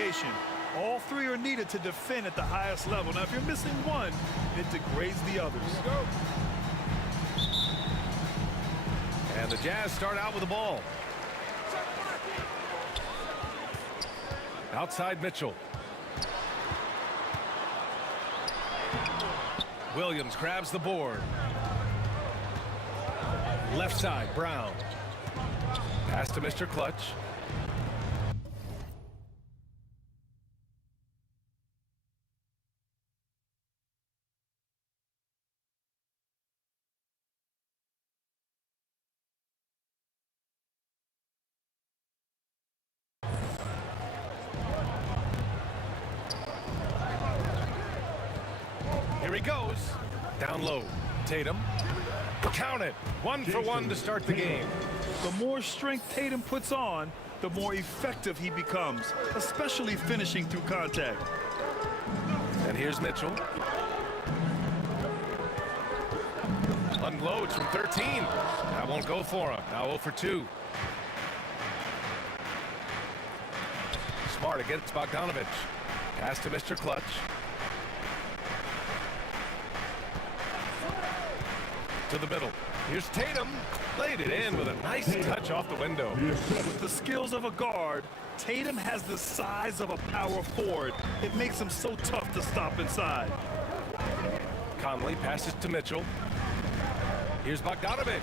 communication. All three are needed to defend at the highest level. Now, if you're missing one, it degrades the others. And the Jazz start out with the ball. Outside Mitchell. Williams grabs the board. Left side, Brown. Pass to Mr. Clutch. Here he goes. Down low. Tatum. Count it. 1 for 1 to start the game. The more strength Tatum puts on, the more effective he becomes, especially finishing through contact. And here's Mitchell. Unloads from 13. That won't go for him. Now 0 for 2. Smart against Bogdanovich. Pass to Mr. Clutch. To the middle. Here's Tatum. Laid it in with a nice touch off the window. With the skills of a guard, Tatum has the size of a power forward. It makes him so tough to stop inside. Conley passes to Mitchell. Here's Bogdanovich.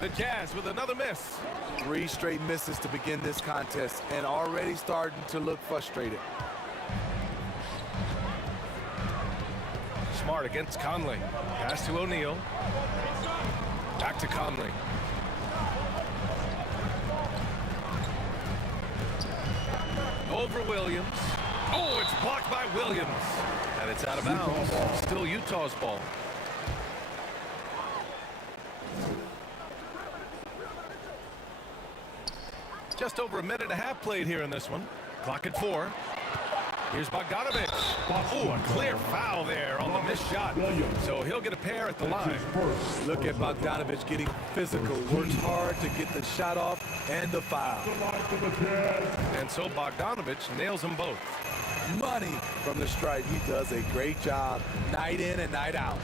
The Jazz with another miss. 3 straight misses to begin this contest and already starting to look frustrated. Smart against Conley. Pass to O'Neal. Back to Conley. Over Williams. Oh, it's blocked by Williams. And it's out of bounds. Still Utah's ball. Just over a minute and a half played here in this one. Clock at 4. Here's Bogdanovich. Oh, a clear foul there on the missed shot. So he'll get a pair at the line. Look at Bogdanovich getting physical. Works hard to get the shot off and the foul. And so Bogdanovich nails them both. Money from the stripe. He does a great job night in and night out.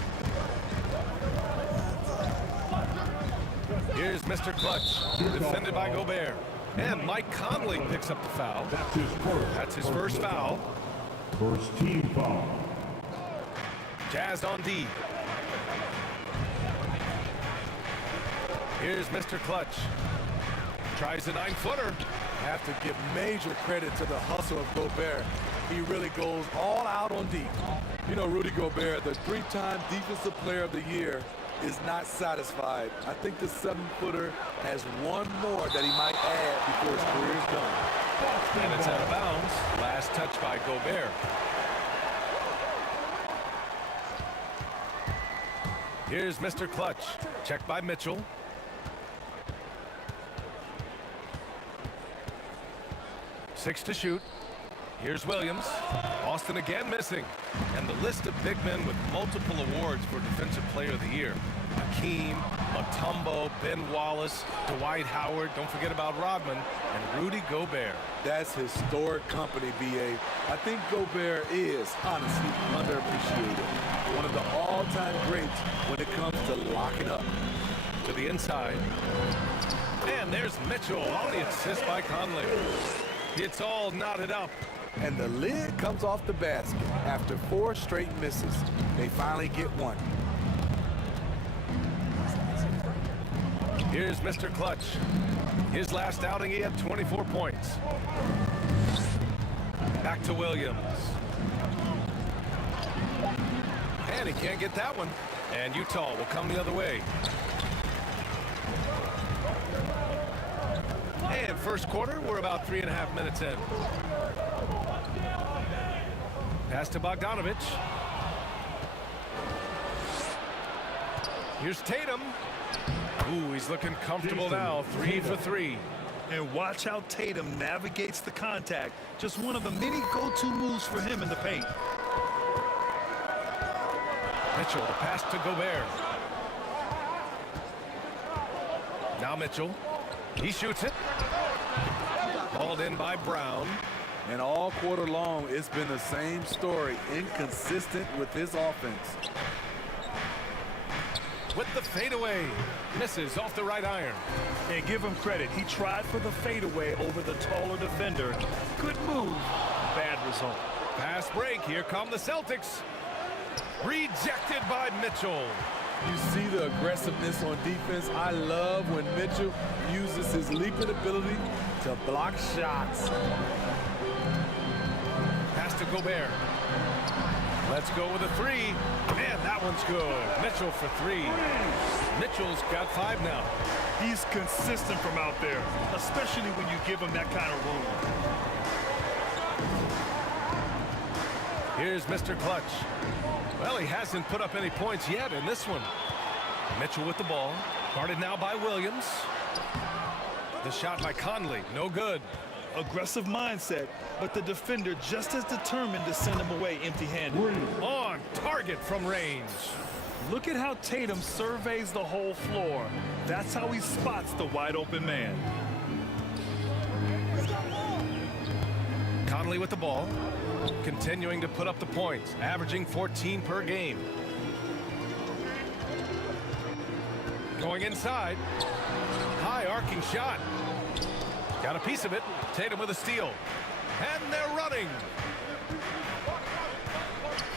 Here's Mr. Clutch, defended by Gobert. And Mike Conley picks up the foul. That's his first foul. First team foul. Jazz on D. Here's Mr. Clutch. Tries a 9-footer. Have to give major credit to the hustle of Gobert. He really goes all out on D. You know, Rudy Gobert, the 3-time Defensive Player of the Year, is not satisfied. I think the 7-footer has one more that he might add before his career is done. And it's out of bounds. Last touch by Gobert. Here's Mr. Clutch. Checked by Mitchell. Six to shoot. Here's Williams. Austin again missing. And the list of big men with multiple awards for Defensive Player of the Year. Hakeem, Mutombo, Ben Wallace, Dwight Howard, don't forget about Rodman, and Rudy Gobert. That's historic company, B.A. I think Gobert is, honestly, underappreciated. One of the all-time greats when it comes to locking up. To the inside. And there's Mitchell on the assist by Conley. It's all knotted up. And the lid comes off the basket. After 4 straight misses, they finally get one. Here's Mr. Clutch. His last outing, he had 24 points. Back to Williams. And he can't get that one. And Utah will come the other way. And first quarter, we're about 3.5 minutes in. Pass to Bogdanovich. Here's Tatum. Ooh, he's looking comfortable now. 3 for 3. And watch how Tatum navigates the contact. Just one of the many go-to moves for him in the paint. Mitchell, the pass to Gobert. Now Mitchell. He shoots it. Hauled in by Brown. And all quarter long, it's been the same story, inconsistent with his offense. With the fadeaway, misses off the right iron. And give him credit. He tried for the fadeaway over the taller defender. Good move, bad result. Fast break, here come the Celtics. Rejected by Mitchell. You see the aggressiveness on defense. I love when Mitchell uses his leaping ability to block shots. Pass to Gobert. Let's go with a three. Man, that one's good. Mitchell for three. Mitchell's got 5 now. He's consistent from out there, especially when you give him that kind of room. Here's Mr. Clutch. Well, he hasn't put up any points yet in this one. Mitchell with the ball. Guarded now by Williams. The shot by Conley, no good. Aggressive mindset, but the defender just as determined to send him away empty-handed. On target from range. Look at how Tatum surveys the whole floor. That's how he spots the wide open man. Conley with the ball. Continuing to put up the points, averaging 14 per game. Going inside. High arcing shot. Got a piece of it. Tatum with a steal. And they're running.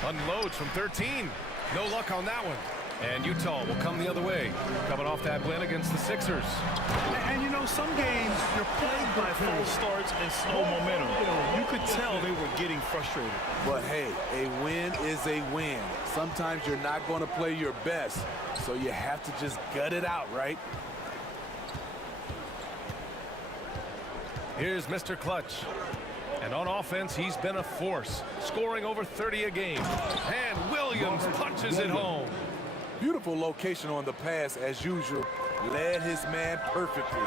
Unloads from 13. No luck on that one. And Utah will come the other way, coming off that win against the Sixers. And you know, some games you're plagued by false starts and slow momentum. You could tell they were getting frustrated. But hey, a win is a win. Sometimes you're not going to play your best, so you have to just gut it out, right? Here's Mr. Clutch. And on offense, he's been a force, scoring over 30 a game. And Williams punches it home. Beautiful location on the pass, as usual. Led his man perfectly.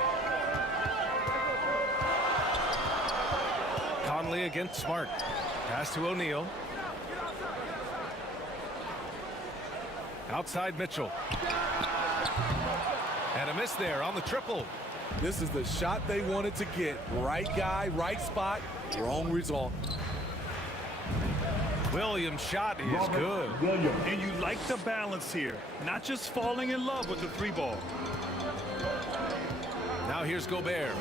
Conley against Smart. Pass to O'Neal. Outside Mitchell. And a miss there on the triple. This is the shot they wanted to get. Right guy, right spot, wrong result. Williams' shot is good. And you like the balance here. Not just falling in love with the 3-ball. Now here's Gobert.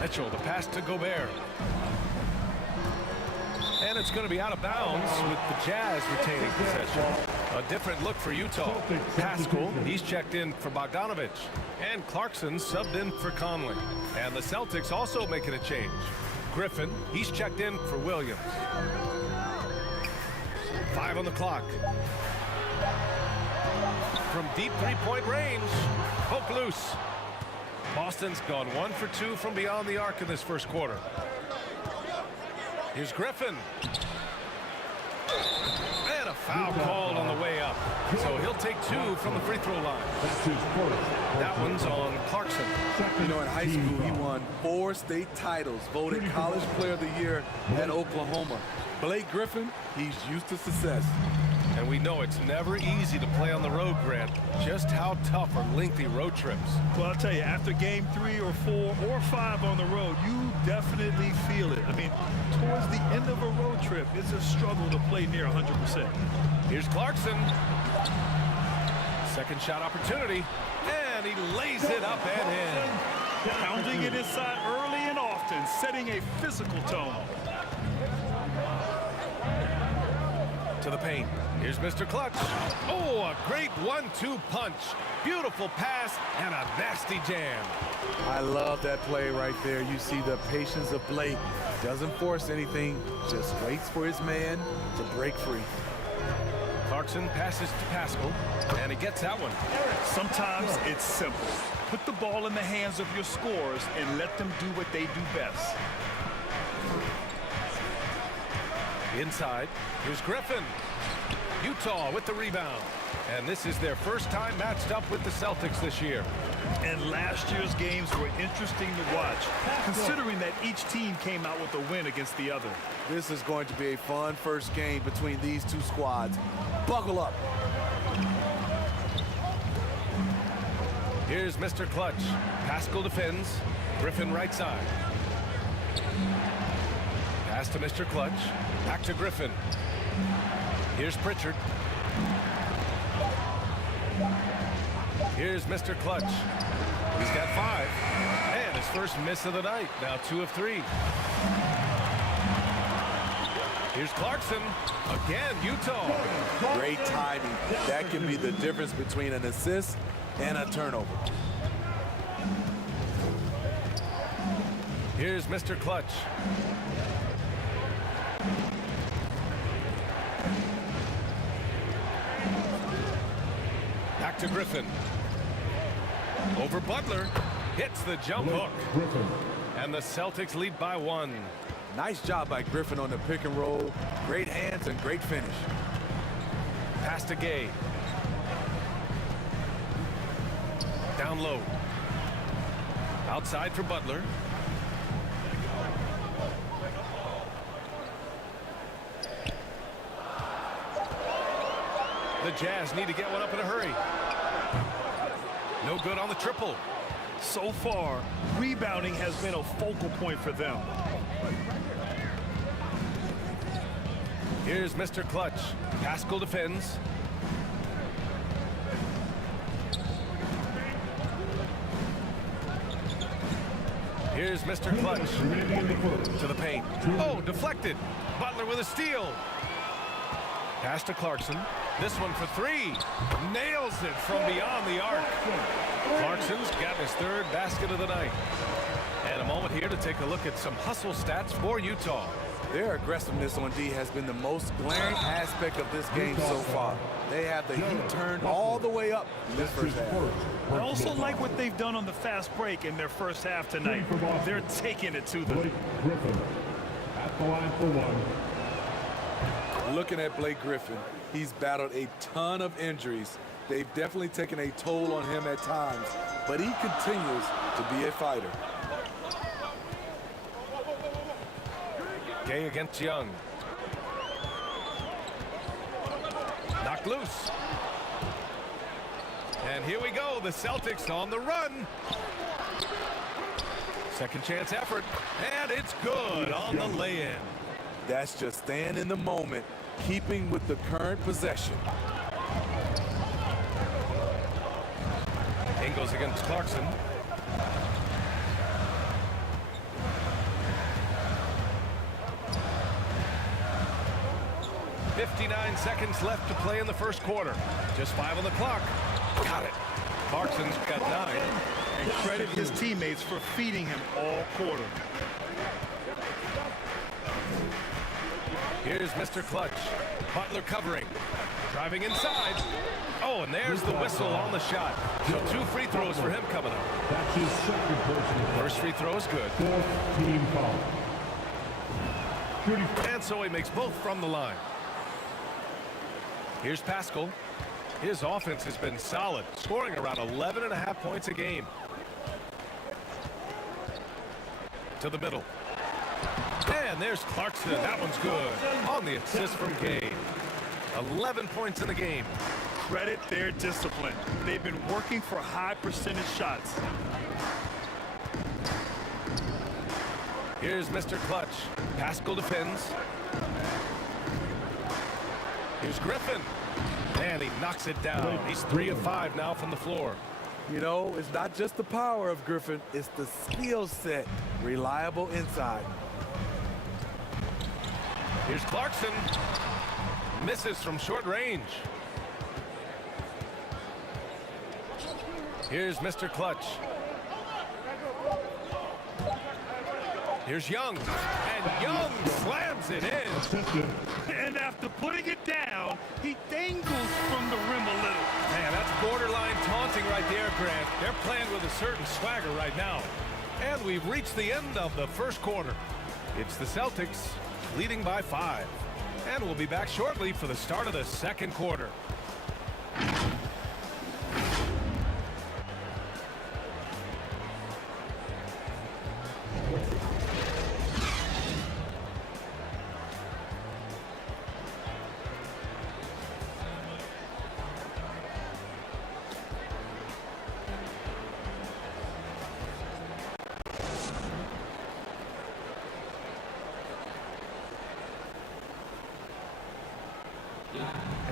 Mitchell, the pass to Gobert. And it's going to be out of bounds with the Jazz retaining possession. A different look for Utah. Pascal, he's checked in for Bogdanovich. And Clarkson subbed in for Conley. And the Celtics also making a change. Griffin, he's checked in for Williams. 5 on the clock. From deep three-point range, poke loose. Boston's gone 1 for 2 from beyond the arc in this first quarter. Here's Griffin. And a foul called on the way up. So he'll take 2 from the free throw line. That one's on Clarkson. You know, in high school, he won 4 state titles, voted College Player of the Year at Oklahoma. Blake Griffin, he's used to success. And we know it's never easy to play on the road, Grant. Just how tough are lengthy road trips? Well, I'll tell you, after game 3 or 4 or 5 on the road, you definitely feel it. I mean, towards the end of a road trip, it's a struggle to play near 100%. Here's Clarkson. Second shot opportunity. And he lays it up and in. Pounding it inside early and often, setting a physical tone. To the paint. Here's Mr. Clutch. Oh, a great 1-2 punch. Beautiful pass and a nasty jam. I love that play right there. You see the patience of Blake. Doesn't force anything, just waits for his man to break free. Clarkson passes to Pascal, and he gets that one. Sometimes it's simple. Put the ball in the hands of your scorers and let them do what they do best. Inside, here's Griffin. Utah with the rebound. And this is their first time matched up with the Celtics this year. And last year's games were interesting to watch, considering that each team came out with a win against the other. This is going to be a fun first game between these two squads. Buckle up. Here's Mr. Clutch. Pascal defends. Griffin right side. to Mr. Clutch. Back to Griffin. Here's Pritchard. Here's Mr. Clutch. He's got 5. And his first miss of the night. Now 2 of 3. Here's Clarkson. Again, Utah. Great timing. That can be the difference between an assist and a turnover. Here's Mr. Clutch. Back to Griffin. Over Butler. Hits the jump hook. And the Celtics lead by 1. Nice job by Griffin on the pick and roll. Great hands and great finish. Pass to Gay. Down low. Outside for Butler. The Jazz need to get one up in a hurry. No good on the triple. So far, rebounding has been a focal point for them. Here's Mr. Clutch. Pascal defends. Here's Mr. Clutch. To the paint. Oh, deflected. Butler with a steal. Pass to Clarkson. This one for 3. Nails it from beyond the arc. Clarkson's got his 3rd basket of the night. And a moment here to take a look at some hustle stats for Utah. Their aggressiveness on D has been the most glaring aspect of this game so far. They have the heat turned all the way up in this first half. I also like what they've done on the fast break in their first half tonight. They're taking it to them. Griffin at the line for 1. Looking at Blake Griffin, he's battled a ton of injuries. They've definitely taken a toll on him at times, but he continues to be a fighter. Gay against Young. Knocked loose. And here we go, the Celtics on the run. Second chance effort, and it's good on the lay-in. That's just staying in the moment, keeping with the current possession. Ingles against Clarkson. .59 seconds left to play in the first quarter. Just 5 on the clock. Got it. Clarkson's got 9. And credit his teammates for feeding him all quarter. Here's Mr. Clutch. Butler covering. Driving inside. Oh, and there's the whistle on the shot. So 2 free throws for him coming up. That's his second personal. First free throw is good. 4th team foul. Shooting. And so he makes both from the line. Here's Pascal. His offense has been solid, scoring around 11.5 points a game. To the middle. And there's Clarkson. That one's good. On the assist from Gay. 11 points in the game. Credit their discipline. They've been working for high percentage shots. Here's Mr. Clutch. Pascal defends. Here's Griffin. And he knocks it down. He's 3 of 5 now from the floor. You know, it's not just the power of Griffin, it's the skill set. Reliable inside. Here's Clarkson. Misses from short range. Here's Mr. Clutch. Here's Young. And Young slams it in. And after putting it down, he dangles from the rim a little. Man, that's borderline taunting right there, Grant. They're playing with a certain swagger right now. And we've reached the end of the first quarter. It's the Celtics leading by 5. And we'll be back shortly for the start of the second quarter.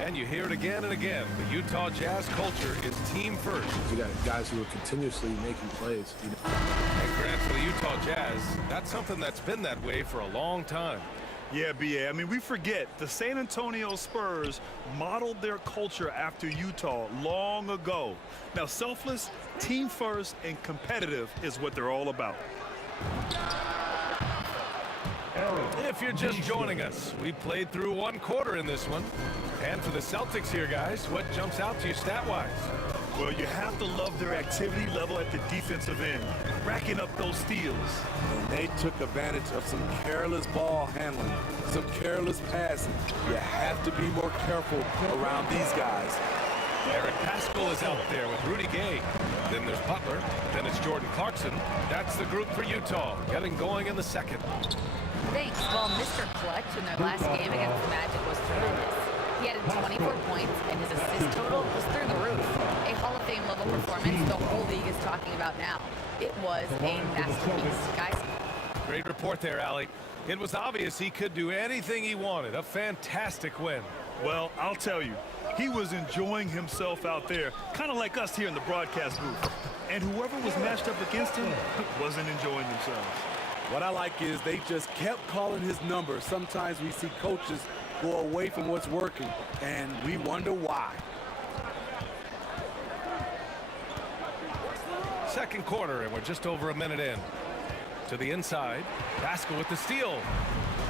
And you hear it again and again. The Utah Jazz culture is team first. You got guys who are continuously making plays. And Grant, for the Utah Jazz, that's something that's been that way for a long time. Yeah, B.A. I mean, we forget the San Antonio Spurs modeled their culture after Utah long ago. Now, selfless, team first, and competitive is what they're all about. If you're just joining us, we played through one quarter in this one. And for the Celtics here, guys, what jumps out to you stat-wise? Well, you have to love their activity level at the defensive end, racking up those steals. And they took advantage of some careless ball handling, some careless passing. You have to be more careful around these guys. Eric Paschall is out there with Rudy Gay. Then there's Butler. Then it's Jordan Clarkson. That's the group for Utah, getting going in the second. Thanks. Well, Mr. Clutch in their last game against the Magic was tremendous. He added 24 points, and his assist total was through the roof. A Hall of Fame level performance the whole league is talking about now. It was a masterpiece, guys. Great report there, Allie. It was obvious he could do anything he wanted. A fantastic win. Well, I'll tell you, he was enjoying himself out there, kind of like us here in the broadcast booth. And whoever was matched up against him wasn't enjoying themselves. What I like is they just kept calling his number. Sometimes we see coaches go away from what's working, and we wonder why. Second quarter, and we're just over a minute in. To the inside, Paschall with the steal.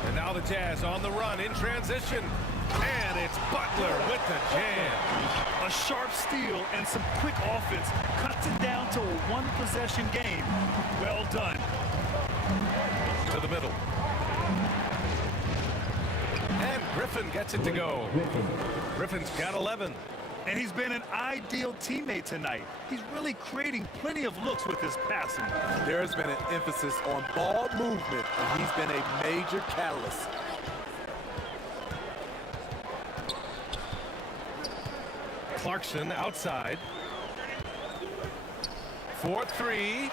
And now the Jazz on the run in transition. And it's Butler with the jam. A sharp steal and some quick offense cuts it down to a one-possession game. Well done. To the middle. And Griffin gets it to go. Griffin's got 11. And he's been an ideal teammate tonight. He's really creating plenty of looks with his passing. There's been an emphasis on ball movement, and he's been a major catalyst. Clarkson outside. 4-3.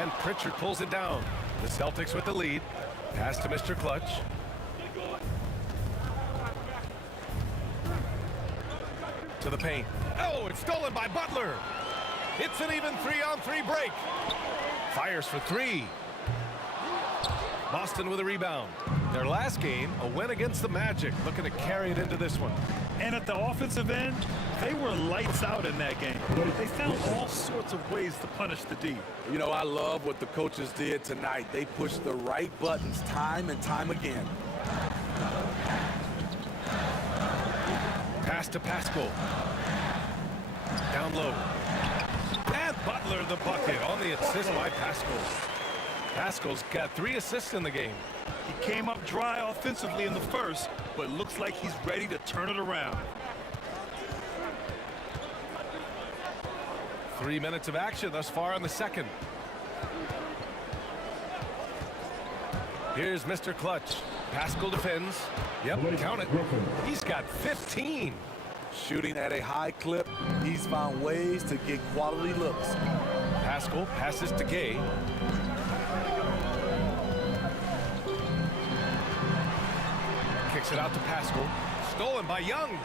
And Pritchard pulls it down. The Celtics with the lead. Pass to Mr. Clutch. To the paint. Oh, it's stolen by Butler. It's an even 3-on-3 break. Fires for three. Boston with a rebound. Their last game, a win against the Magic, looking to carry it into this one. And at the offensive end, they were lights out in that game. They found all sorts of ways to punish the D. You know, I love what the coaches did tonight. They pushed the right buttons time and time again. Pass to Paschall. Down low. And Butler the bucket on the assist by Paschall. Paschall's got 3 assists in the game. He came up dry offensively in the first, but looks like he's ready to turn it around. 3 minutes of action thus far in the second. Here's Mr. Clutch. Paschall defends. Yep, count it. He's got 15. Shooting at a high clip, he's found ways to get quality looks. Paschall passes to Gay. Kicks it out to Paschall. Stolen by Young.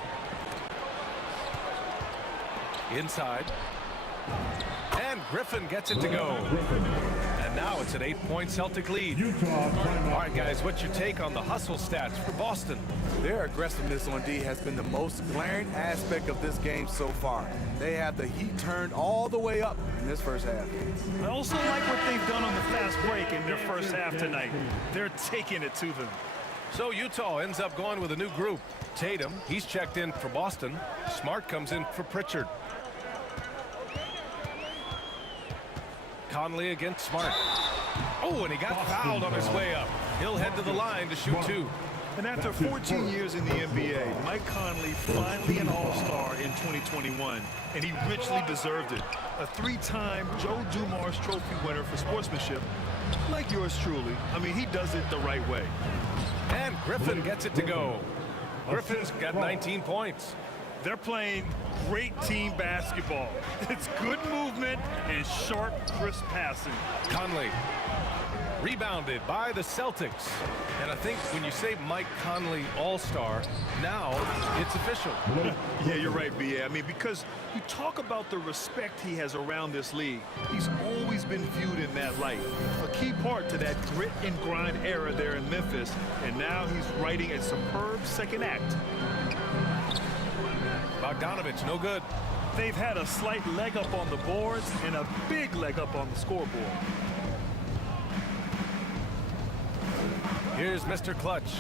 Inside. And Griffin gets it to go. And now it's an 8-point Celtic lead. All right, guys, what's your take on the hustle stats for Boston? Their aggressiveness on D has been the most glaring aspect of this game so far. They have the heat turned all the way up in this first half. I also like what they've done on the fast break in their first half tonight. They're taking it to them. So Utah ends up going with a new group. Tatum, he's checked in for Boston. Smart comes in for Pritchard. Conley against Smart. Oh, and he got fouled on his way up. He'll head to the line to shoot 2. And after 14 years in the NBA, Mike Conley finally an All-Star in 2021, and he richly deserved it. A 3-time Joe Dumars Trophy winner for sportsmanship, like yours truly. I mean, he does it the right way. And Griffin gets it to go. Griffin's got 19 points. They're playing great team basketball. It's good movement and sharp, crisp passing. Conley. Rebounded by the Celtics. And I think when you say Mike Conley All-Star, now it's official. Yeah, you're right, B.A. I mean, because you talk about the respect he has around this league. He's always been viewed in that light. A key part to that grit and grind era there in Memphis. And now he's writing a superb second act. Bogdanovich, no good. They've had a slight leg up on the boards and a big leg up on the scoreboard. Here's Mr. Clutch.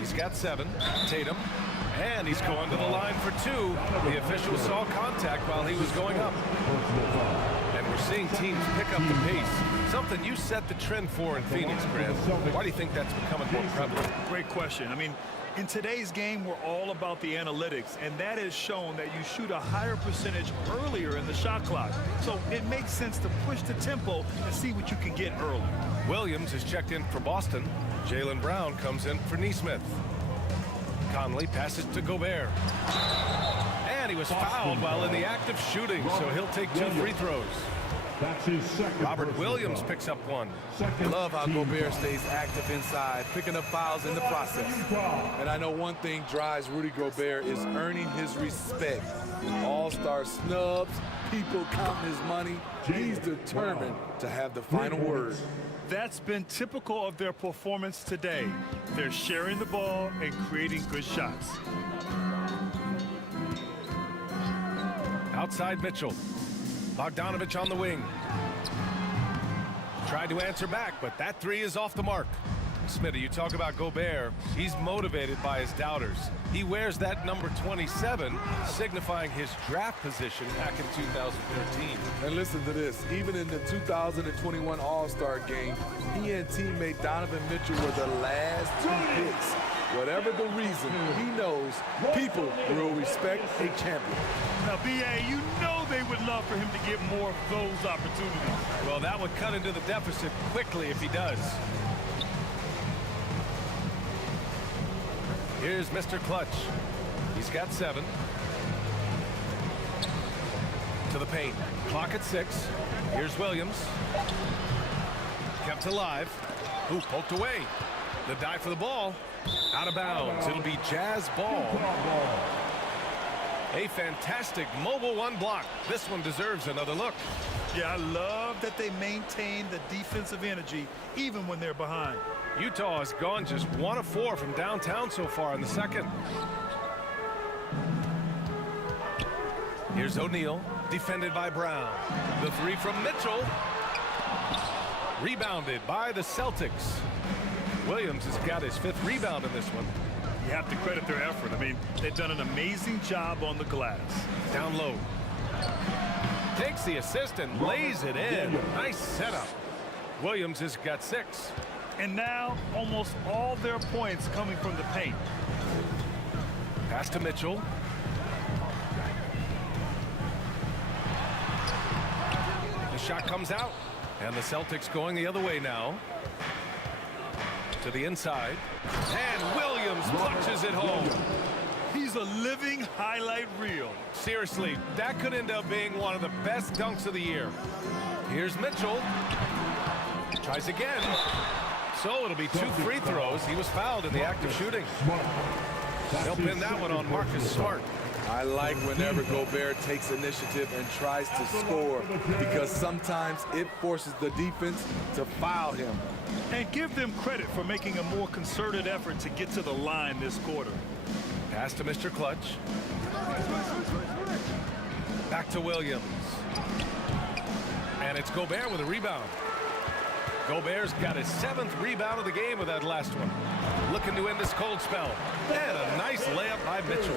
He's got 7. Tatum. And he's going to the line for 2. The official saw contact while he was going up. And we're seeing teams pick up the pace. Something you set the trend for in Phoenix, Grant. Why do you think that's becoming more prevalent? Great question. I mean, in today's game, we're all about the analytics, and that has shown that you shoot a higher percentage earlier in the shot clock. So it makes sense to push the tempo and see what you can get early. Williams is checked in for Boston. Jaylen Brown comes in for Nesmith. Conley passes to Gobert. And he was fouled while in the act of shooting, so he'll take 2 free throws. That's his second. Robert Williams picks up 1. I love how Gobert stays active inside, picking up fouls in the process. And I know one thing drives Rudy Gobert is earning his respect. All-star snubs, people counting his money. He's determined to have the final word. That's been typical of their performance today. They're sharing the ball and creating good shots. Outside Mitchell. Bogdanovich on the wing. Tried to answer back, but that 3 is off the mark. Smitty, you talk about Gobert. He's motivated by his doubters. He wears that number 27, signifying his draft position back in 2013. And listen to this. Even in the 2021 All-Star game, he and teammate Donovan Mitchell were the last 2 picks. Whatever the reason, he knows people will respect a champion. Now, B.A., you know they would love for him to get more of those opportunities. Well, that would cut into the deficit quickly if he does. Here's Mr. Clutch. He's got 7. To the paint. Clock at 6. Here's Williams. Kept alive. Ooh, poked away. The dive for the ball. Out of bounds. It'll be Jazz ball. A fantastic mobile 1 block. This one deserves another look. Yeah, I love that they maintain the defensive energy even when they're behind. Utah has gone just 1 of 4 from downtown so far in the second. Here's O'Neal, defended by Brown. The 3 from Mitchell. Rebounded by the Celtics. Williams has got his 5th rebound in this one. You have to credit their effort. I mean, they've done an amazing job on the glass. Down low. Takes the assist and lays it in. Nice setup. Williams has got 6. And now, almost all their points coming from the paint. Pass to Mitchell. The shot comes out. And the Celtics going the other way now. To the inside. And Williams punches it home. He's a living highlight reel. Seriously, that could end up being one of the best dunks of the year. Here's Mitchell. Tries again. So it'll be 2 free throws. He was fouled in the act of shooting. They'll pin that one on Marcus Smart. I like whenever Gobert takes initiative and tries to score because sometimes it forces the defense to foul him. And give them credit for making a more concerted effort to get to the line this quarter. Pass to Mr. Clutch. Back to Williams. And it's Gobert with a rebound. Gobert's got his 7th rebound of the game with that last one. Looking to end this cold spell. And a nice layup by Mitchell.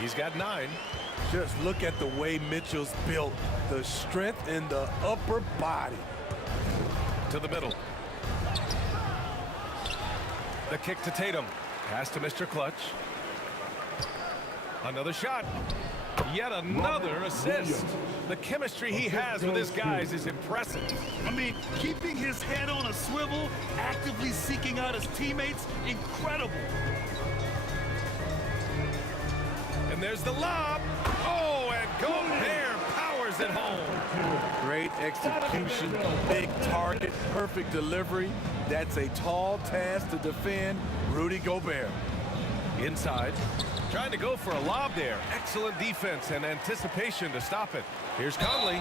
He's got 9. Just look at the way Mitchell's built. The strength in the upper body. To the middle. The kick to Tatum. Pass to Mr. Clutch. Another shot. Yet another assist. The chemistry he has with his guys is impressive. I mean, keeping his head on a swivel, actively seeking out his teammates, incredible. And there's the lob. Oh, and Gobert powers it home. Great execution, big target, perfect delivery. That's a tall task to defend Rudy Gobert. Inside, trying to go for a lob there. Excellent defense and anticipation to stop it. Here's Conley.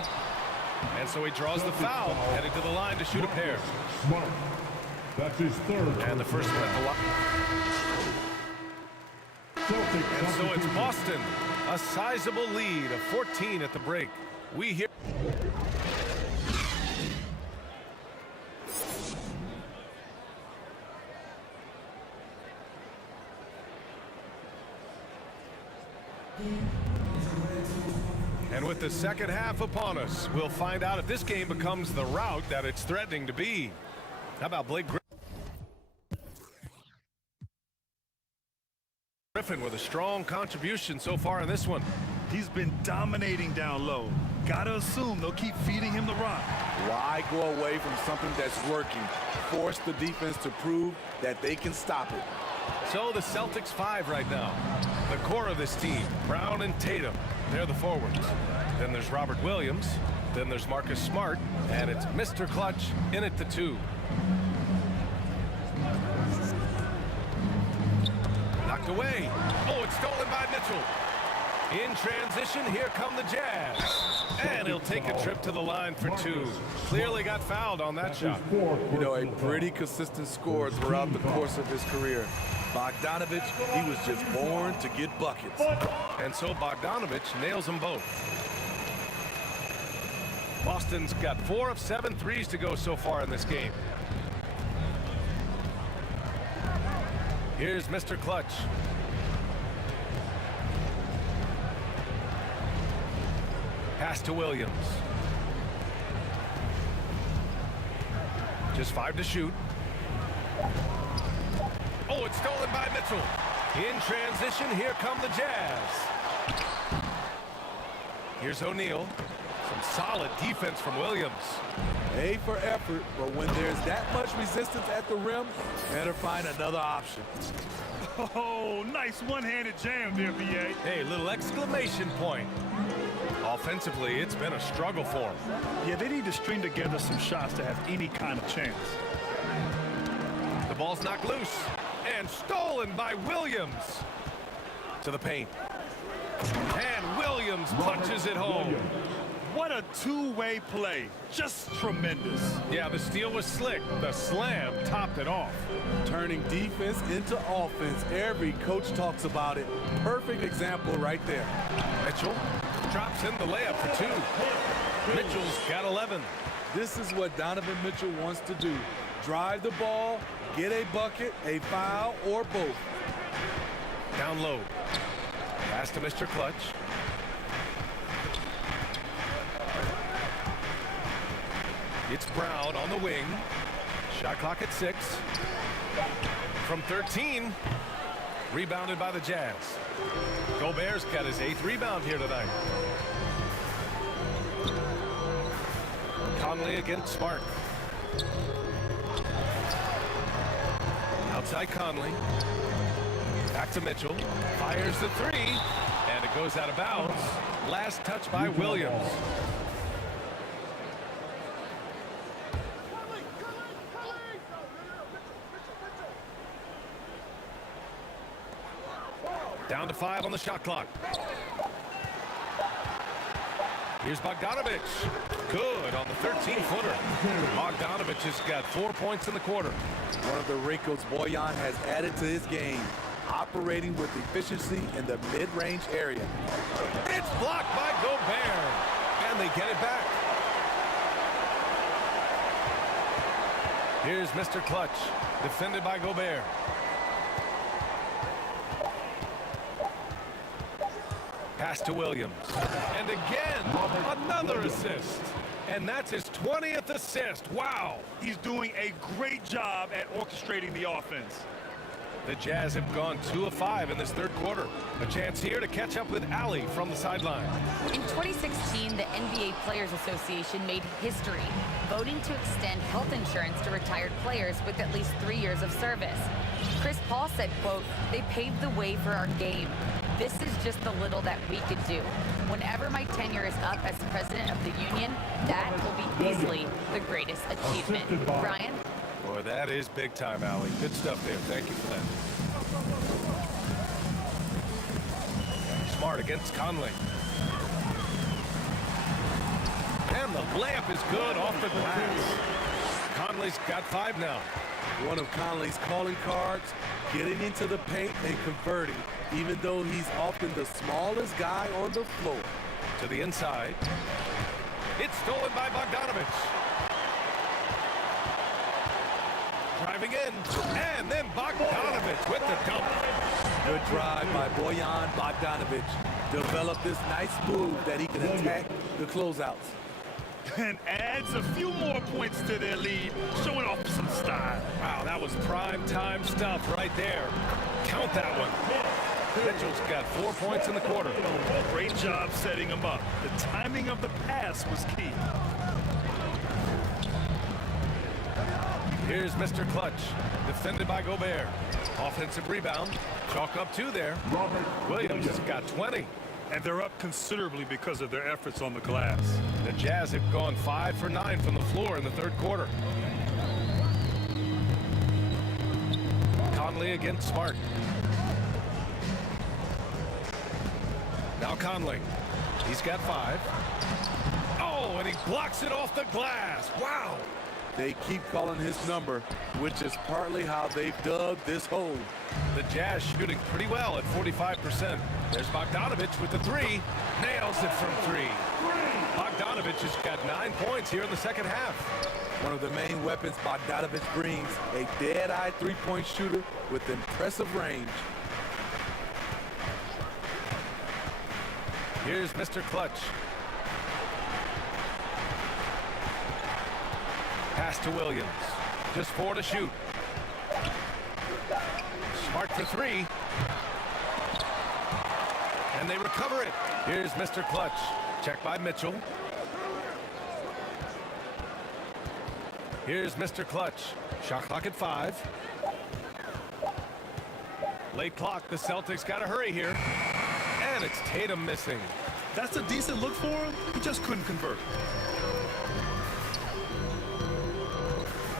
And so he draws the foul, headed to the line to shoot a pair. Smart. That's his third. And the first one at the line. Celtics And so it's substitution. Boston. A sizable lead of 14 at the break. We hear... And with the second half upon us, we'll find out if this game becomes the rout that it's threatening to be. How about Blake Griffin with a strong contribution so far in this one? He's been dominating down low. Gotta assume they'll keep feeding him the rock. Why go away from something that's working? Force the defense to prove that they can stop it. So the Celtics 5 right now. The core of this team, Brown and Tatum, they're the forwards. Then there's Robert Williams. Then there's Marcus Smart. And it's Mr. Clutch in at the 2. Knocked away. Oh, it's stolen by Mitchell. In transition, here come the Jazz. And he'll take a trip to the line for 2. Clearly got fouled on that shot. You know, a pretty consistent score throughout the course of his career. Bogdanovich, he was just born to get buckets. And so Bogdanovich nails them both. Boston's got 4 of 7 threes to go so far in this game. Here's Mr. Clutch. Pass to Williams. Just 5 to shoot. Oh, it's stolen by Mitchell. In transition, here come the Jazz. Here's O'Neal. Some solid defense from Williams. A for effort, but when there's that much resistance at the rim, better find another option. Oh, nice one-handed jam there, B.A. Hey, little exclamation point. Offensively, it's been a struggle for him. Yeah, they need to string together some shots to have any kind of chance. The ball's knocked loose and stolen by Williams. To the paint. And Williams punches it home. What a two-way play. Just tremendous. Yeah, the steal was slick. The slam topped it off. Turning defense into offense. Every coach talks about it. Perfect example right there. Mitchell drops in the layup for 2. Mitchell's got 11. This is what Donovan Mitchell wants to do. Drive the ball, get a bucket, a foul, or both. Down low. Pass to Mr. Clutch. It's Brown on the wing. Shot clock at 6. From 13. Rebounded by the Jazz. Gobert's got his 8th rebound here tonight. Conley against Smart. Outside Conley. Back to Mitchell. Fires the 3. And it goes out of bounds. Last touch by Williams. Down to 5 on the shot clock. Here's Bogdanovich. Good on the 13-footer. Bogdanovich has got 4 points in the quarter. One of the wrinkles Bojan has added to his game, operating with efficiency in the mid-range area. It's blocked by Gobert. And they get it back. Here's Mr. Clutch, defended by Gobert. Pass to Williams. And again, another assist. And that's his 20th assist. Wow. He's doing a great job at orchestrating the offense. The Jazz have gone 2 of 5 in this third quarter. A chance here to catch up with Allie from the sideline. In 2016, the NBA Players Association made history, voting to extend health insurance to retired players with at least 3 years of service. Chris Paul said, quote, "They paved the way for our game. This is just the little that we could do. Whenever my tenure is up as president of the union, that will be easily the greatest achievement." Brian? Boy, that is big time, Allie. Good stuff there. Thank you for that. Smart against Conley. And the layup is good off the glass. Conley's got 5 now. One of Conley's calling cards, getting into the paint and converting, even though he's often the smallest guy on the floor. To the inside. It's stolen by Bogdanovich. Driving in, and then Bogdanovich with the dump. Good drive by Bojan Bogdanovich. Developed this nice move that he can attack the closeouts. And adds a few more points to their lead, showing off some style. Wow, that was prime time stuff right there. Count that one. Mitchell's got 4 points in the quarter. Great job setting him up. The timing of the pass was key. Here's Mr. Clutch, defended by Gobert. Offensive rebound. Chalk up 2 there. Williams has got 20. And they're up considerably because of their efforts on the glass. The Jazz have gone 5 for 9 from the floor in the third quarter. Conley against Smart. Now Conley. He's got 5. Oh, and he blocks it off the glass. Wow. They keep calling his number, which is partly how they've dug this hole. The Jazz shooting pretty well at 45%. There's Bogdanovich with the 3. Nails it from 3. Bogdanovich has got 9 points here in the second half. One of the main weapons Bogdanovich brings, a dead-eye three-point shooter with impressive range. Here's Mr. Clutch. Pass to Williams. Just 4 to shoot. Smart for 3. And they recover it. Here's Mr. Clutch. Check by Mitchell. Here's Mr. Clutch. Shot clock at 5. Late clock. The Celtics got to hurry here. And it's Tatum missing. That's a decent look for him. He just couldn't convert.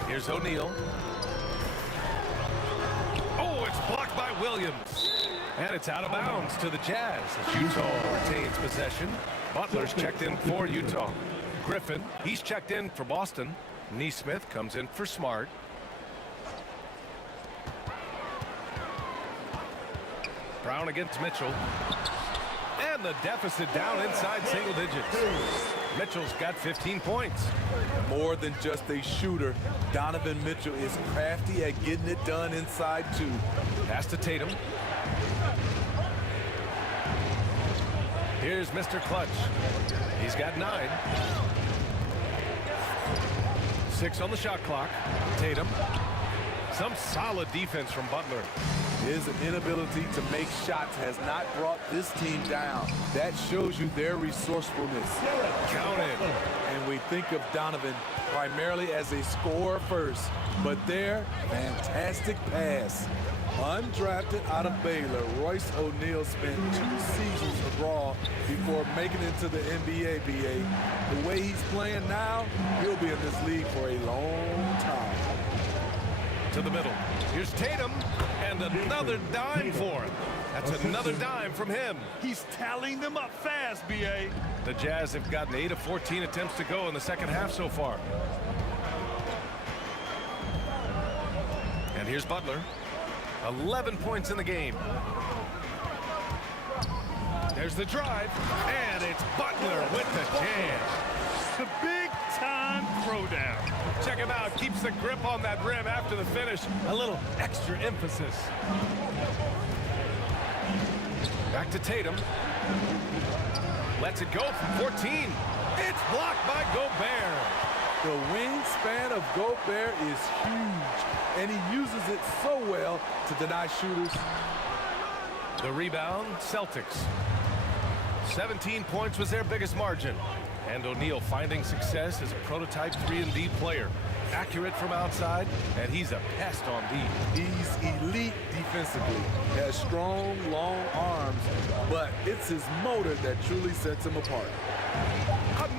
Here's O'Neal. Oh, it's blocked by Williams. And it's out of bounds to the Jazz as Utah retains possession. Butler's checked in for Utah. Griffin, he's checked in for Boston. Neesmith comes in for Smart. Brown against Mitchell. And the deficit down inside single digits. Mitchell's got 15 points. More than just a shooter, Donovan Mitchell is crafty at getting it done inside too. Pass to Tatum. Here's Mr. Clutch. He's got 9. 6 on the shot clock. Tatum. Some solid defense from Butler. His inability to make shots has not brought this team down. That shows you their resourcefulness. Count it. And we think of Donovan primarily as a scorer first, but their fantastic pass. Undrafted out of Baylor, Royce O'Neal spent 2 seasons abroad before making it to the NBA, BA. The way he's playing now, he'll be in this league for a long time. To the middle. Here's Tatum, and another dime for him. That's another dime from him. He's tallying them up fast, B.A. The Jazz have gotten 8 of 14 attempts to go in the second half so far. And here's Butler. 11 points in the game. There's the drive, and it's Butler with the jam. A big-time throwdown. Check him out. Keeps the grip on that rim after the finish. A little extra emphasis. Back to Tatum. Lets it go from 14. It's blocked by Gobert. The wingspan of Gobert is huge, and he uses it so well to deny shooters. The rebound, Celtics. 17 points was their biggest margin. And O'Neal finding success as a prototype 3-and-D player. Accurate from outside, and he's a pest on D. He's elite defensively, has strong, long arms, but it's his motor that truly sets him apart.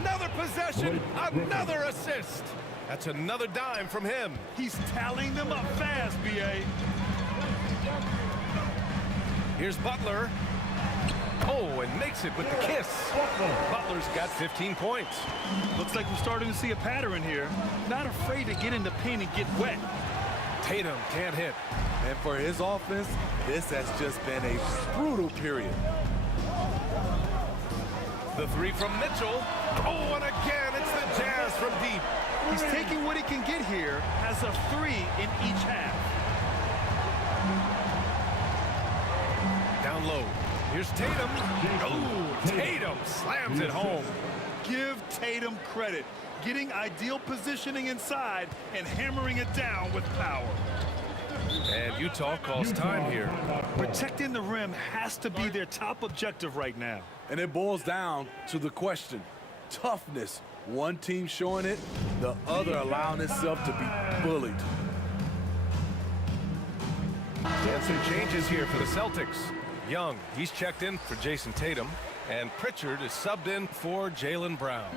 Another possession, another assist. That's another dime from him. He's tallying them up fast, B.A. Here's Butler. Oh, and makes it with the kiss. Butler's got 15 points. Looks like we're starting to see a pattern here. Not afraid to get in the paint and get wet. Tatum can't hit. And for his offense, this has just been a brutal period. The three from Mitchell. Oh, and again, it's the Jazz from deep. He's taking what he can get here, has a 3 in each half. Down low. Here's Tatum. Oh, Tatum slams it home. Give Tatum credit. Getting ideal positioning inside and hammering it down with power. And Utah calls time here. Protecting the rim has to be their top objective right now. And it boils down to the question. Toughness. One team showing it, the other allowing itself to be bullied. And some changes here for the Celtics. Young, he's checked in for Jason Tatum, and Pritchard is subbed in for Jaylen Brown.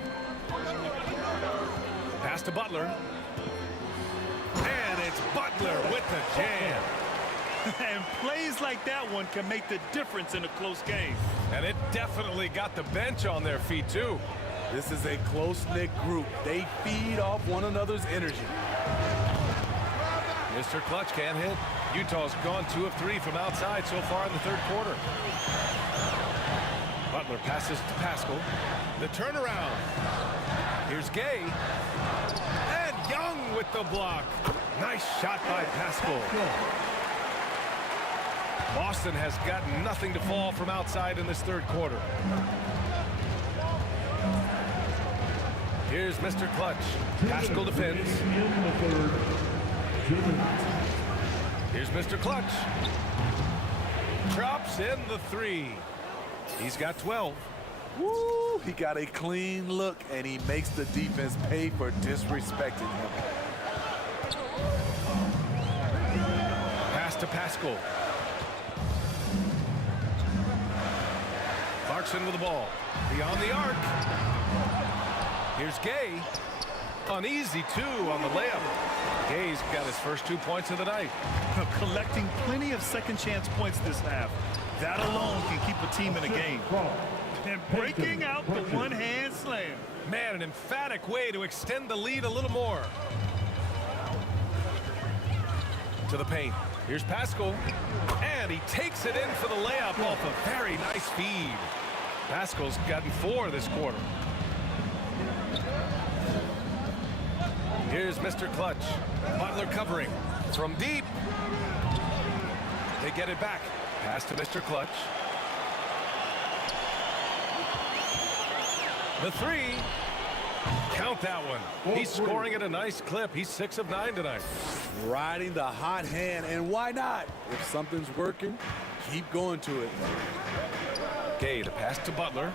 Pass to Butler. And it's Butler with the jam. And plays like that one can make the difference in a close game. And it definitely got the bench on their feet, too. This is a close-knit group. They feed off one another's energy. Mr. Clutch can't hit. Utah's gone 2 of 3 from outside so far in the third quarter. Butler passes to Pascal. The turnaround. Here's Gay. And Young with the block. Nice shot by Pascal. Boston has got nothing to fall from outside in this third quarter. Here's Mr. Clutch. Pascal defends. Here's Mr. Clutch. Drops in the 3. He's got 12. Woo! He got a clean look, and he makes the defense pay for disrespecting him. Pass to Pascal. Clarkson with the ball. Beyond the arc. Here's Gay. Uneasy, too, on the layup. Gay's got his first 2 points of the night. Collecting plenty of second chance points this half. That alone can keep a team in a game. And breaking out the one-hand slam. Man, an emphatic way to extend the lead a little more. To the paint. Here's Pascal. And he takes it in for the layup off a very nice feed. Pascal's gotten 4 this quarter. Here's Mr. Clutch. Butler covering from deep. They get it back. Pass to Mr. Clutch. The 3. Count that one. He's scoring at a nice clip. He's 6 of 9 tonight. Riding the hot hand, and why not? If something's working, keep going to it. Gay, the pass to Butler.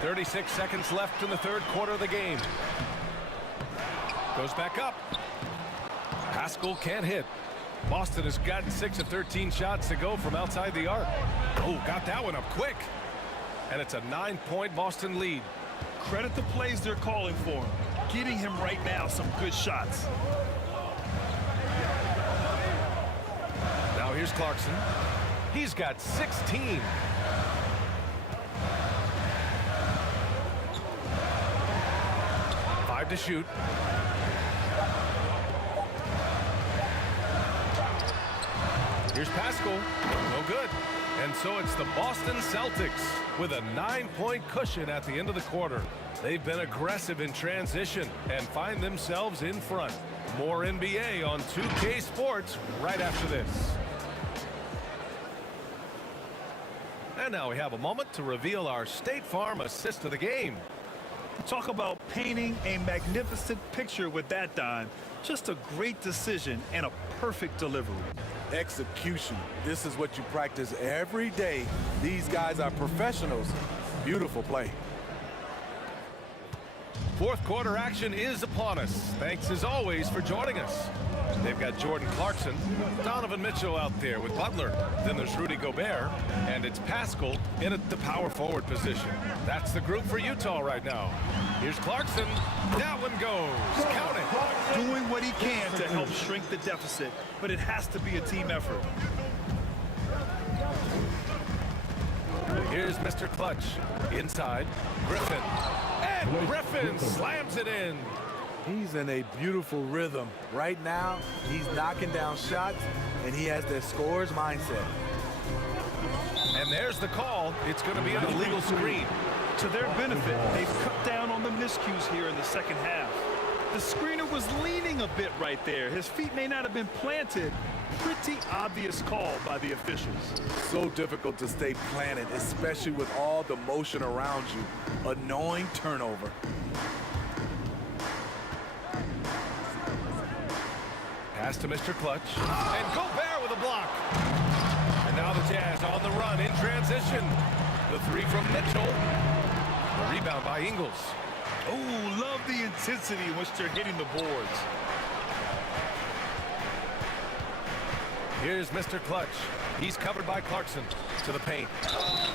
36 seconds left in the third quarter of the game. Goes back up. Pascal can't hit. Boston has gotten 6 of 13 shots to go from outside the arc. Oh, got that one up quick. And it's a 9-point Boston lead. Credit the plays they're calling for him. Getting him right now some good shots. Now here's Clarkson. He's got 16. To shoot. Here's Pascal. No good. And so it's the Boston Celtics with a 9-point cushion at the end of the quarter. They've been aggressive in transition and find themselves in front. More NBA on 2K Sports right after this. And now we have a moment to reveal our State Farm assist of the game. Talk about painting a magnificent picture with that, Don. Just a great decision and a perfect delivery. Execution. This is what you practice every day. These guys are professionals. Beautiful play. Fourth quarter action is upon us. Thanks as always for joining us. They've got Jordan Clarkson, Donovan Mitchell out there with Butler. Then there's Rudy Gobert, and it's Pascal in at the power forward position. That's the group for Utah right now. Here's Clarkson. That one goes. Count it. Doing what he can to help shrink the deficit, but it has to be a team effort. Here's Mr. Clutch. Inside, Griffin. And Griffin slams it in. He's in a beautiful rhythm. Right now, he's knocking down shots, and he has that scorer's mindset. And there's the call. It's going to be an illegal screen. To their benefit, they've cut down on the miscues here in the second half. The screener was leaning a bit right there. His feet may not have been planted. Pretty obvious call by the officials. So difficult to stay planted, especially with all the motion around you. Annoying turnover. Pass to Mr. Clutch. And Gobert with a block. And now the Jazz on the run in transition. The three from Mitchell. The rebound by Ingles. Oh, love the intensity in which they're hitting the boards. Here's Mr. Clutch. He's covered by Clarkson to the paint.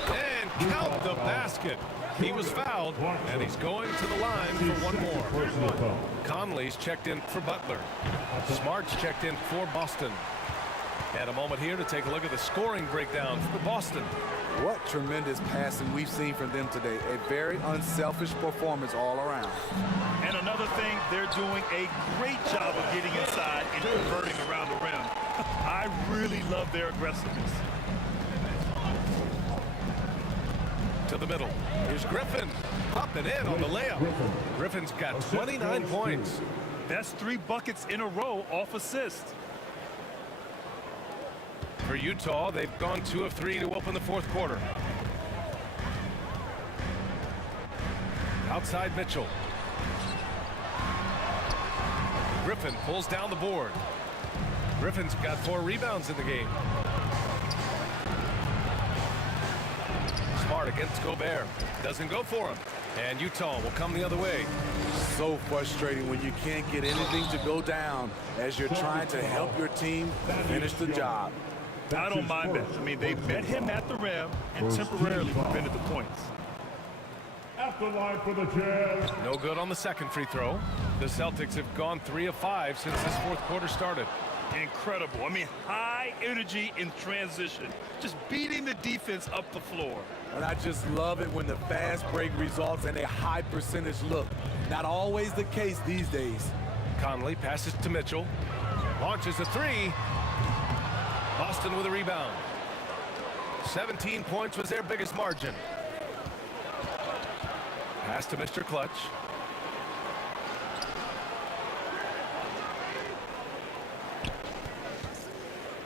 And count the basket. He was fouled, and he's going to the line for one more. Conley's checked in for Butler. Smart's checked in for Boston. And a moment here to take a look at the scoring breakdown for Boston. What tremendous passing we've seen from them today. A very unselfish performance all around. And another thing, they're doing a great job of getting inside and converting around the rim. I really love their aggressiveness. To the middle. Here's Griffin. Up and in on the layup. Griffin's got 29 points. That's 3 buckets in a row off assist. For Utah, they've gone 2 of 3 to open the fourth quarter. Outside Mitchell. Griffin pulls down the board. Griffin's got 4 rebounds in the game. Smart against Gobert. Doesn't go for him. And Utah will come the other way. So frustrating when you can't get anything to go down as you're trying to help your team finish the job. I don't mind that. I mean, they met him at the rim and temporarily prevented the points. At the line for the Jazz. No good on the second free throw. The Celtics have gone 3 of 5 since this fourth quarter started. Incredible. I mean, high energy in transition. Just beating the defense up the floor. And I just love it when the fast break results in a high percentage look. Not always the case these days. Conley passes to Mitchell. Launches a 3. Boston with a rebound. 17 points was their biggest margin. Pass to Mr. Clutch.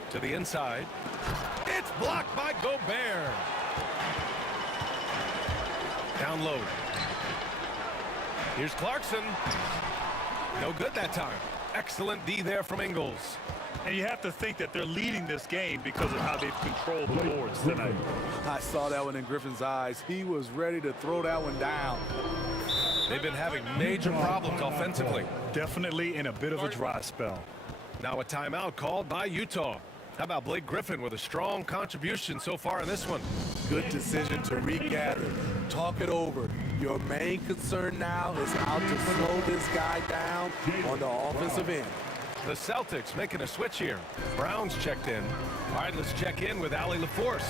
To the inside. It's blocked by Gobert. Down low. Here's Clarkson. No good that time. Excellent D there from Ingles. And you have to think that they're leading this game because of how they've controlled the boards tonight. I saw that one in Griffin's eyes. He was ready to throw that one down. They've been having major problems offensively. Definitely in a bit of a dry spell. Now a timeout called by Utah. How about Blake Griffin with a strong contribution so far in this one? Good decision to regather. Talk it over. Your main concern now is how to slow this guy down on the offensive end. The Celtics making a switch here. Brown's checked in. All right, let's check in with Allie LaForce.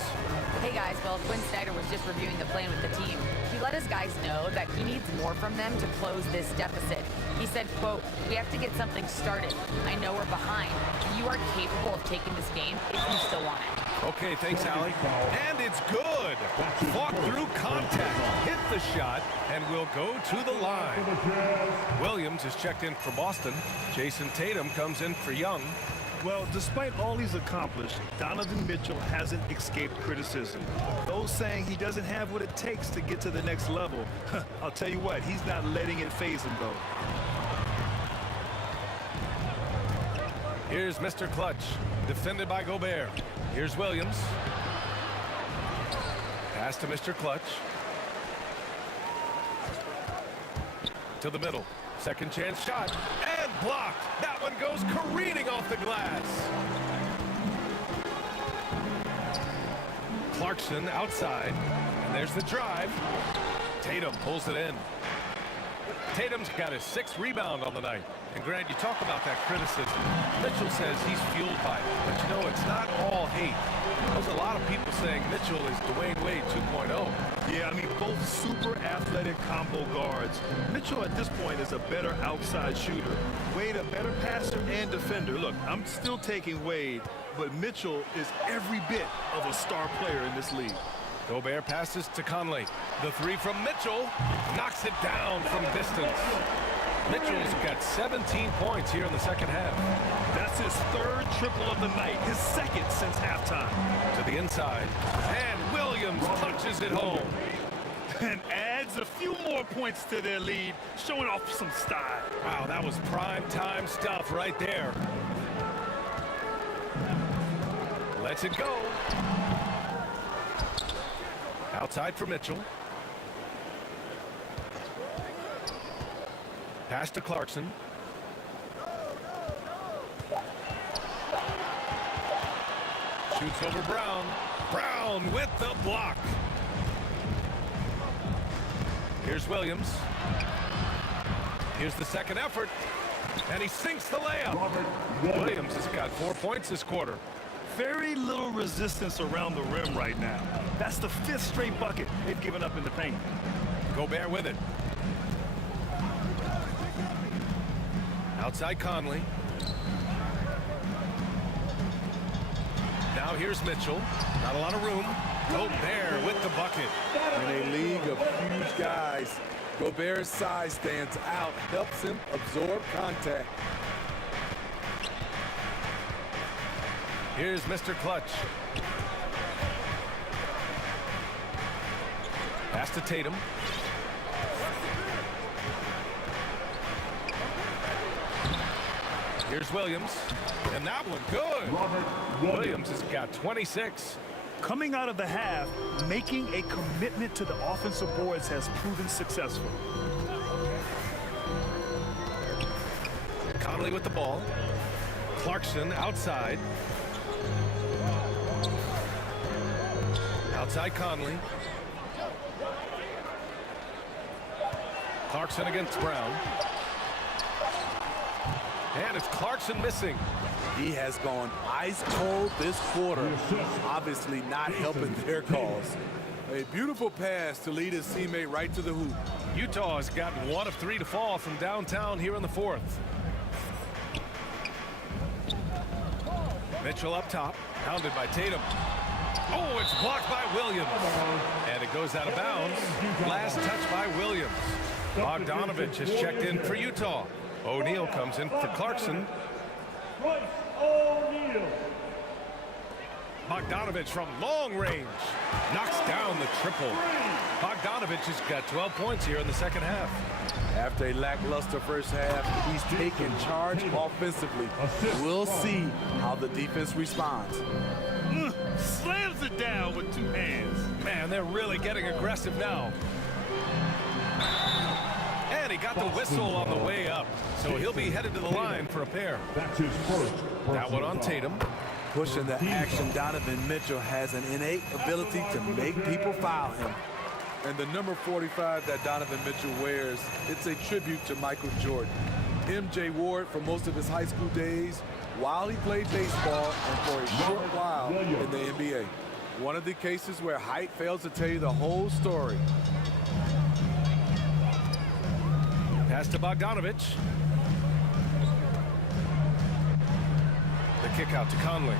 Hey guys, well, Quinn Snyder was just reviewing the plan with the team. He let his guys know that he needs more from them to close this deficit. He said, quote, "We have to get something started. I know we're behind. You are capable of taking this game if you still want it." Okay, thanks, Allie. And it's good. Fought through contact, hit the shot, and will go to the line. Williams is checked in for Boston. Jason Tatum comes in for Young. Well, despite all he's accomplished, Donovan Mitchell hasn't escaped criticism. Those saying he doesn't have what it takes to get to the next level, I'll tell you what, he's not letting it faze him, though. Here's Mr. Clutch, defended by Gobert. Here's Williams. Pass to Mr. Clutch. To the middle. Second chance shot. And blocked. That one goes careening off the glass. Clarkson outside. And there's the drive. Tatum pulls it in. Tatum's got his 6th rebound on the night. And Grant, you talk about that criticism. Mitchell says he's fueled by it. But you know, it's not all hate. There's a lot of people saying Mitchell is Dwayne Wade 2.0. Yeah, I mean, both super athletic combo guards. Mitchell at this point is a better outside shooter. Wade a better passer and defender. Look, I'm still taking Wade, but Mitchell is every bit of a star player in this league. Gobert passes to Conley. The 3 from Mitchell knocks it down from distance. Mitchell's got 17 points here in the second half. That's his 3rd triple of the night, his 2nd since halftime. To the inside, and Williams punches it home. And adds a few more points to their lead, showing off some style. Wow, that was prime time stuff right there. Lets it go. Outside for Mitchell. Pass to Clarkson. Shoots over Brown. Brown with the block. Here's Williams. Here's the second effort. And he sinks the layup. Williams has got 4 points this quarter. Very little resistance around the rim right now. That's the 5th straight bucket they've given up in the paint. Gobert with it. Outside Conley. Now here's Mitchell. Not a lot of room. Gobert with the bucket. In a league of huge guys, Gobert's size stands out, helps him absorb contact. Here's Mr. Clutch. Pass to Tatum. Here's Williams. And that one good. Williams has got 26. Coming out of the half, making a commitment to the offensive boards has proven successful. Conley with the ball. Clarkson outside. Outside Conley. Clarkson against Brown. And it's Clarkson missing. He has gone ice cold this quarter, obviously not helping their cause. A beautiful pass to lead his teammate right to the hoop. Utah has gotten 1 of 3 to fall from downtown here in the 4th. Mitchell up top, pounded by Tatum. Oh, it's blocked by Williams. And it goes out of bounds. Last touch by Williams. Bogdanovich has checked in for Utah. O'Neal comes in for Clarkson. Bogdanovich from long range knocks down the triple. Bogdanovich has got 12 points here in the second half. After a lackluster first half, he's taken charge offensively. We'll see how the defense responds. Slams it down with 2 hands. Man, they're really getting aggressive now. And he got the whistle on the way up, so he'll be headed to the line for a pair. That's his first. That one on Tatum. Pushing the action, Donovan Mitchell has an innate ability to make people foul him. And the number 45 that Donovan Mitchell wears, it's a tribute to Michael Jordan. MJ wore it for most of his high school days while he played baseball and for a short while in the NBA. One of the cases where height fails to tell you the whole story. Pass to Bogdanovich. The kick out to Conley.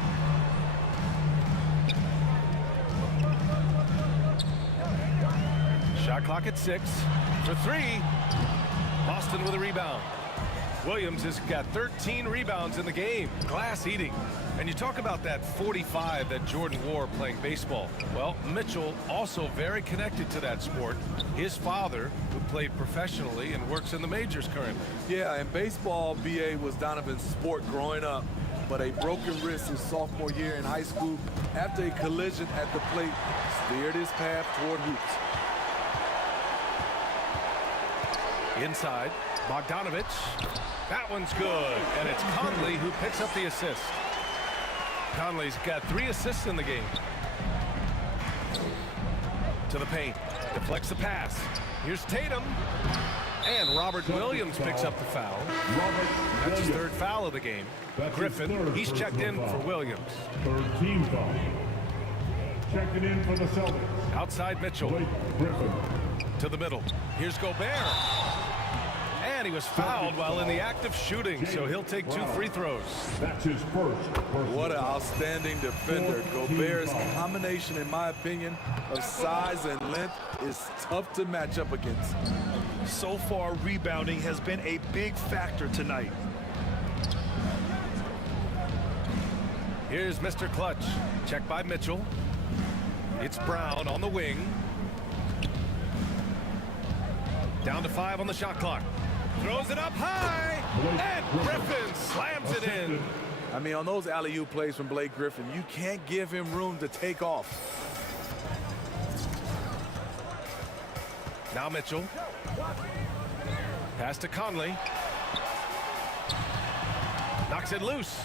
Shot clock at 6 for 3. Boston with a rebound. Williams has got 13 rebounds in the game. Glass eating. And you talk about that 45 that Jordan wore playing baseball. Well, Mitchell also very connected to that sport. His father, who played professionally and works in the majors currently. Yeah, in baseball, BA was Donovan's sport growing up, but a broken wrist his sophomore year in high school after a collision at the plate steered his path toward hoops. Inside, Bogdanovich. That one's good, and it's Conley who picks up the assist. Conley's got 3 assists in the game. To the paint, deflects the pass. Here's Tatum, and Robert Williams picks up the foul. That's his 3rd foul of the game. Griffin, he's checked in for Williams. 3rd team foul. Checking in for the Celtics. Outside Mitchell. Blake Griffin. To the middle. Here's Gobert. And he was fouled while in the act of shooting, so he'll take 2 free throws. That's his first. What an outstanding defender. Gobert's combination, in my opinion, of size and length is tough to match up against. So far, rebounding has been a big factor tonight. Here's Mr. Clutch. Check by Mitchell. It's Brown on the wing. Down to 5 on the shot clock. Throws it up high, and Griffin slams it in. I mean, on those alley-oop plays from Blake Griffin, you can't give him room to take off. Now Mitchell. Pass to Conley. Knocks it loose.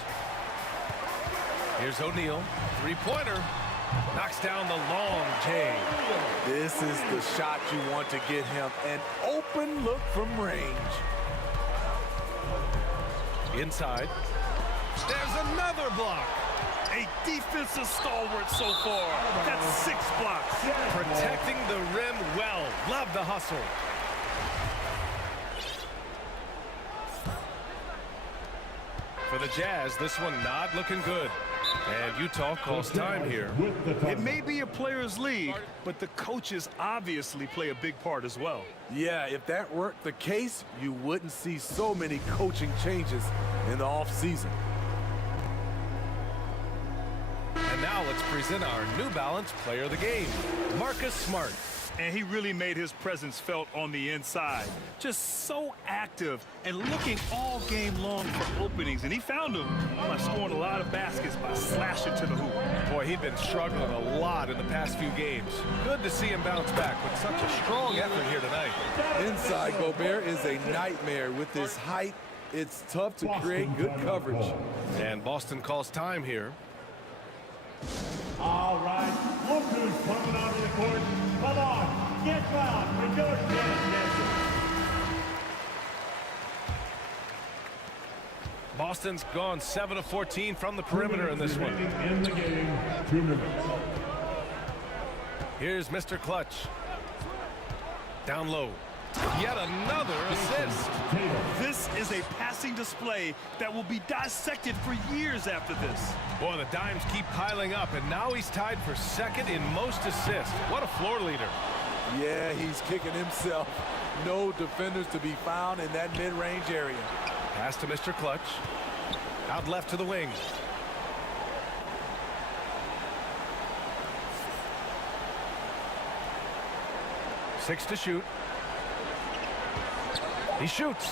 Here's O'Neal. 3-pointer. Knocks down the long J. This is the shot you want to get him. An open look from range. Inside. There's another block. A defensive stalwart so far. That's 6 blocks. Protecting the rim well. Love the hustle. For the Jazz, this one not looking good. And Utah calls time here. It may be a players' league, but the coaches obviously play a big part as well. Yeah, if that weren't the case, you wouldn't see so many coaching changes in the offseason. And now let's present our New Balance Player of the Game, Marcus Smart. And he really made his presence felt on the inside. Just so active and looking all game long for openings. And he found them by scoring a lot of baskets by slashing to the hoop. Boy, he'd been struggling a lot in the past few games. Good to see him bounce back with such a strong effort here tonight. Inside, Gobert is a nightmare. With his height, it's tough to create good coverage. And Boston calls time here. All right, look who's coming onto the court. Come on, get round. We do it again. Boston's gone 7 of 14 from the perimeter in this one. In the game, 2 minutes. Here's Mr. Clutch. Down low. Yet another assist. This is a passing display that will be dissected for years after this. Boy, the dimes keep piling up, and now he's tied for 2nd in most assists. What a floor leader. Yeah, he's kicking himself. No defenders to be found in that mid-range area. Pass to Mr. Clutch. Out left to the wing. Six to shoot. He shoots.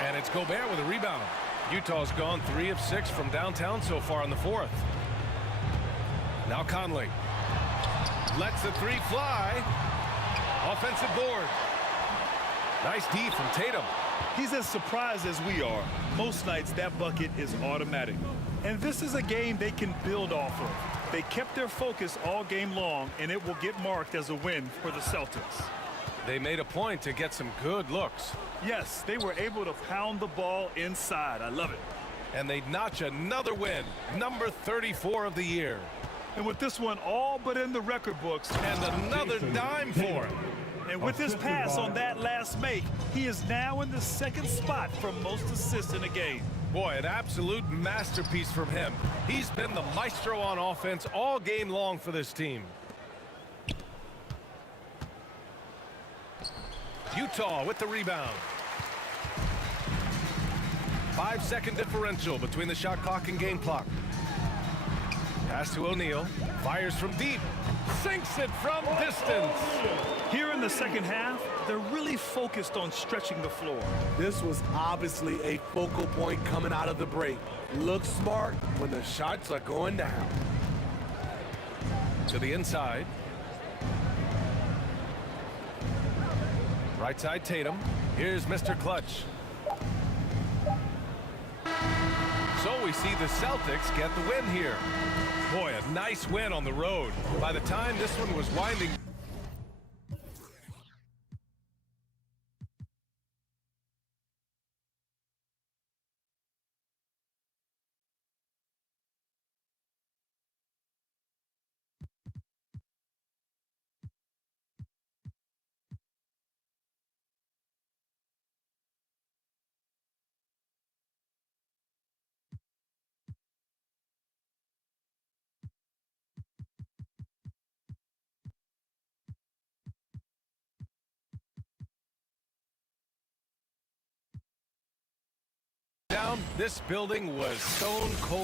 And it's Gobert with a rebound. Utah's gone 3 of 6 from downtown so far in the 4th. Now Conley. Lets the 3 fly. Offensive board. Nice D from Tatum. He's as surprised as we are. Most nights that bucket is automatic. And this is a game they can build off of. They kept their focus all game long, and it will get marked as a win for the Celtics. They made a point to get some good looks. Yes, they were able to pound the ball inside. I love it. And they notch another win, number 34 of the year. And with this one all but in the record books. And another dime for him. And with his pass on that last make, he is now in the 2nd spot for most assists in a game. Boy, an absolute masterpiece from him. He's been the maestro on offense all game long for this team. Utah with the rebound. 5-second differential between the shot clock and game clock. Pass to O'Neal. Fires from deep. Sinks it from distance. Here in the second half, they're really focused on stretching the floor. This was obviously a focal point coming out of the break. Look smart when the shots are going down. To the inside. Right side Tatum. Here's Mr. Clutch. So we see the Celtics get the win here. Boy, a nice win on the road. By the time this one was winding down, this building was stone cold.